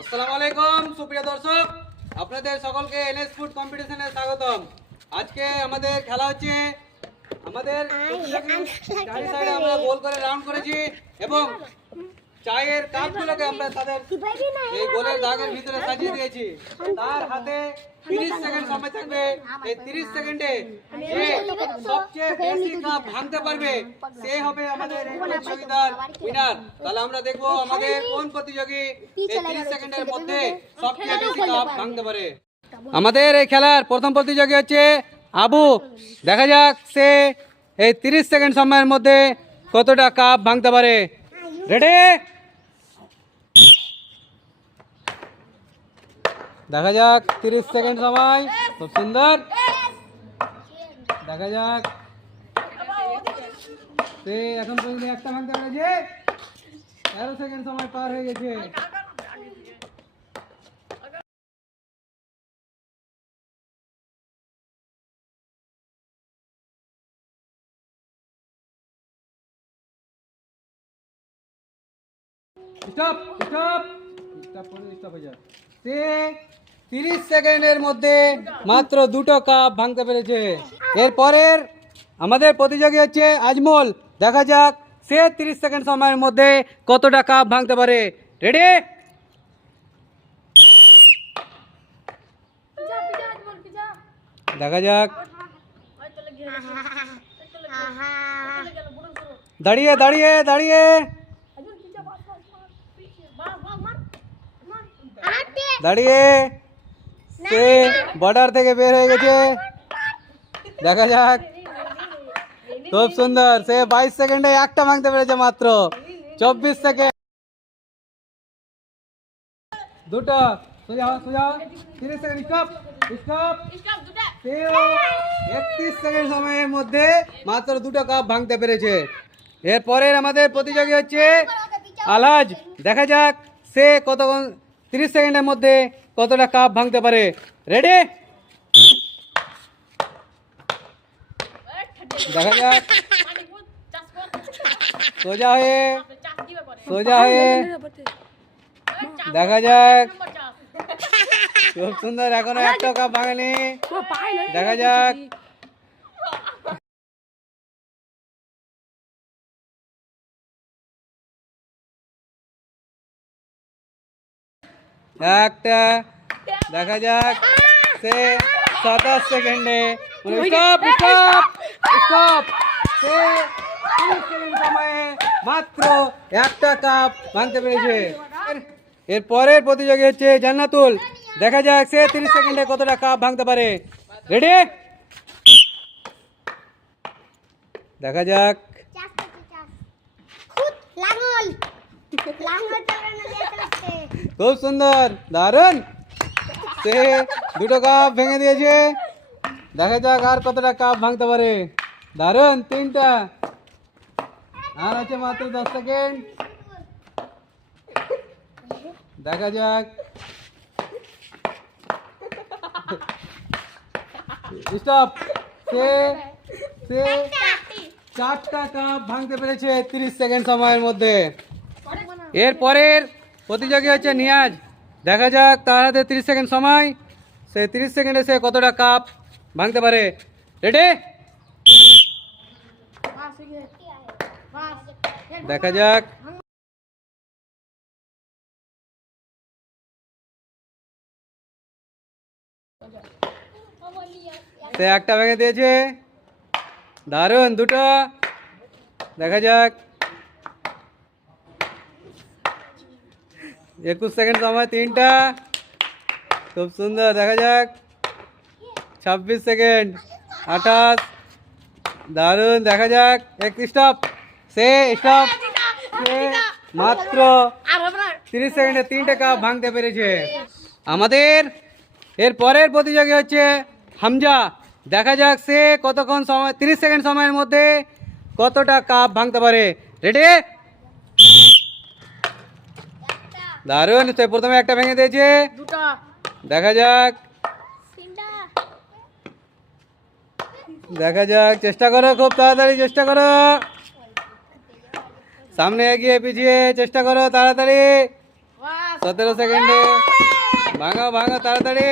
আসসালামু আলাইকুম সুপ্রিয় দর্শক, আপনাদের সকলকে এনএস ফুড কম্পিটিশনে স্বাগতম। আজকে আমাদের খেলা হচ্ছে, আমাদের চারি সাইডে আমরা গোল করে রাউন্ড করেছি এবং চায়ের কাপগুলোকে আমরা তাদের এই গোলের দাগের ভিতরে সাজিয়ে দিয়েছি। তার হাতে 30 সেকেন্ড সময় থাকবে। এই 30 সেকেন্ডে যে সবচেয়ে বেশি কাপ ভাঙতে পারবে সে হবে আমাদের এই প্রতিযোগিতার উইনার। তাহলে আমরা দেখব আমাদের কোন প্রতিযোগী এই 30 সেকেন্ডের মধ্যে সবচেয়ে বেশি কাপ ভাঙতে পারে। আমাদের এই খেলার প্রথম প্রতিযোগী হচ্ছে আবু। দেখা যাক সে এই 30 সেকেন্ড সময়ের মধ্যে কতটা কাপ ভাঙতে পারে। রেডি? দেখা যাক 30 সেকেন্ড সময়, খুব সুন্দর। দেখা যাক সে এখন পর্যন্ত একটা ভাঙতে পেরেছে। 13 সেকেন্ড সময় পার হয়ে গেছে। স্টপ স্টপ স্টপ করে স্টপ হয়ে যায়। সে 30 সেকেন্ডের মধ্যে মাত্র দুটো কাপ ভাঙতে পেরেছে। এরপরের আমাদের প্রতিযোগী হচ্ছে আজমল। দেখা যাক সে 30 সেকেন্ড সময়ের মধ্যে কতটা কাপ ভাঙতে পারে। রেডি? দেখা যাক। দাঁড়িয়ে দাঁড়িয়ে দাঁড়িয়ে দাঁড়িয়ে সে বর্ডার থেকে বের হয়ে গেছে। দেখা যাক, খুব সুন্দর। সে 22 সেকেন্ডে একটা ভাঙতে পেরেছে মাত্র। 24 সেকেন্ড দুটো। সোজা সোজা 30 সেকেন্ড স্টপ স্টপ। 31 সেকেন্ড সময়ের মধ্যে মাত্র দুটো কাপ ভাঙতে পেরেছে। এরপরের আমাদের প্রতিযোগী হচ্ছে আলহাজ। দেখা যাক সে কতক্ষণ 30 সেকেন্ডের মধ্যে কতটা কাপ ভাঙতে পারে। রেডি? দেখা যাক সোজা হয়ে সোজা হয়ে দেখা যাক, খুব সুন্দর। এখনো একটা কাপ ভাঙেনি। দেখা যাক একটা। দেখা যাক সে 27 সেকেন্ডে স্টপ স্টপ স্টপ। সে 30 সেকেন্ড সময়ে মাত্র একটা কাপ ভাঙতে পেরেছে। এর পরের প্রতিযোগী হচ্ছে জান্নাতুল। দেখা যাক সে 30 সেকেন্ডে কতটা কাপ ভাঙতে পারে। রেডি? দেখা যাক। খুব সুন্দর, দারুন। সে দুটো কাপ ভেঙে দিয়েছে। দেখা যাক আর কতটা কাপ ভাঙতে পারে। দারুন, 3টা। আর আছে মাত্র 10 সেকেন্ড। দেখা যাক। স্টপ। সে 4টা কাপ ভাঙতে পেরেছে 30 সেকেন্ড সময়ের মধ্যে। এর পরের প্রতিযোগী হচ্ছে নিয়াজ। দেখা যাক তার হাতে 30 সেকেন্ড সময়। সে 30 সেকেন্ডে সে কতটা কাপ ভাঙতে পারে। রেডি? দেখা যাক। সে একটা ভেঙে দিয়েছে। দারুন, দুটো। দেখা যাক। 21 সেকেন্ড সময়, 3টা। খুব সুন্দর। দেখা যাক। 26 সেকেন্ড, 28। দারুন। দেখা যাক। 31 স্টপ। Say stop. সে মাত্র 30 সেকেন্ডে 3টে কাপ ভাঙতে পেরেছে। আমাদের এর পরের প্রতিযোগী হচ্ছে হামজা। দেখা যাক সে কতক্ষণ সময় 30 সেকেন্ড সময়ের মধ্যে কতটা কাপ ভাঙতে পারে। রেডি? দারুন। সে প্রথমে একটা ভেঙে দিয়েছে। দেখা যাক। দেখা যাক, চেষ্টা করো, খুব তাড়াতাড়ি চেষ্টা করো। সামনে এগিয়ে পিছিয়ে চেষ্টা করো তাড়াতাড়ি। 17 সেকেন্ডে ভাঙো ভাঙো তাড়াতাড়ি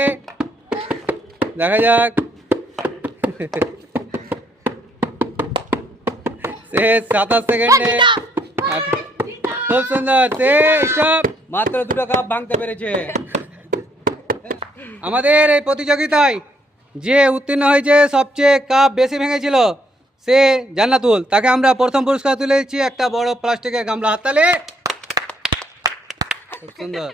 দেখা যাক শেষ 27 সেকেন্ডে খুব সুন্দর স্টপ মাত্র 2টো কাপ ভাঙতে পেরেছে আমাদের এই প্রতিযোগিতায় যে উত্তীর্ণ হয়েছে সবচেয়ে কাপ বেশি ভেঙেছিল সে জান্নাতুল তাকে আমরা প্রথম পুরস্কার তুলে দিচ্ছি একটা বড় প্লাস্টিকের গামলা হাততালি খুব সুন্দর